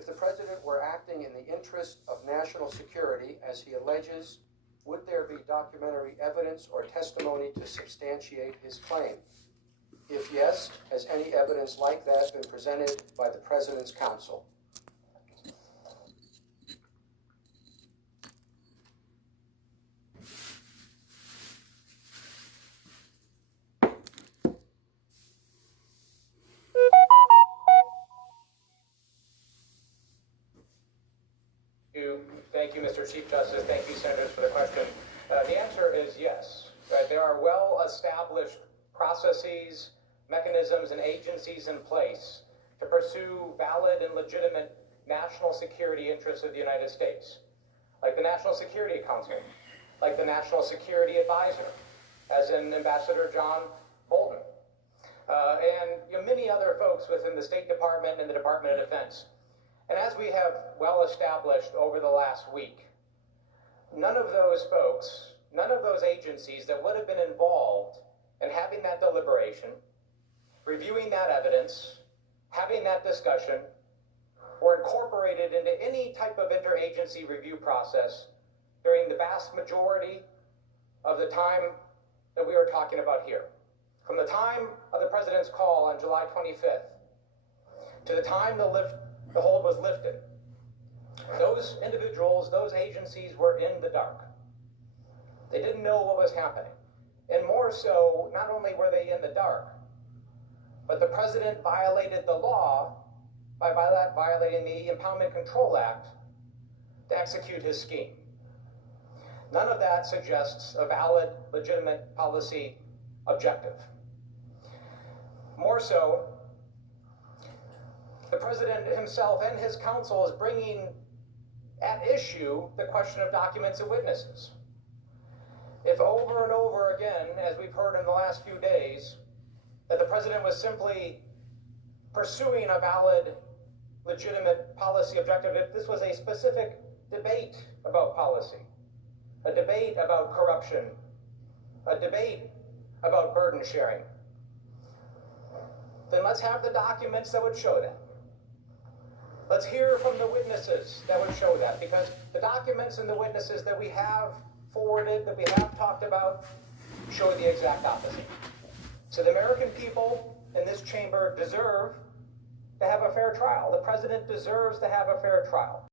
If the president were acting in the interest of national security, as he alleges, would there be documentary evidence or testimony to substantiate his claim? If yes, has any evidence like that been presented by the president's counsel? Thank you, Mr. Chief Justice. Thank you, Senators, for the question. The answer is yes. There are well-established processes, mechanisms, and agencies in place to pursue valid and legitimate national security interests of the United States, like the National Security Council, like the National Security Advisor, as in Ambassador John Bolton, and many other folks within the State Department and the Department of Defense. And as we have well established over the last week, none of those folks, none of those agencies that would have been involved in having that deliberation, reviewing that evidence, having that discussion, were incorporated into any type of interagency review process during the vast majority of the time that we are talking about here. From the time of the president's call on July 25th to the time the hold was lifted, those individuals, those agencies were in the dark. They didn't know what was happening. And more so, not only were they in the dark, but the president violated the law by violating the Impoundment Control Act to execute his scheme. None of that suggests a valid, legitimate policy objective. More so, the president himself and his counsel is bringing at issue the question of documents and witnesses. If over and over again, as we've heard in the last few days, that the president was simply pursuing a valid, legitimate policy objective, if this was a specific debate about policy, a debate about corruption, a debate about burden sharing, then let's have the documents that would show that. Let's hear from the witnesses that would show that, because the documents and the witnesses that we have forwarded, that we have talked about, show the exact opposite. So the American people in this chamber deserve to have a fair trial. The president deserves to have a fair trial.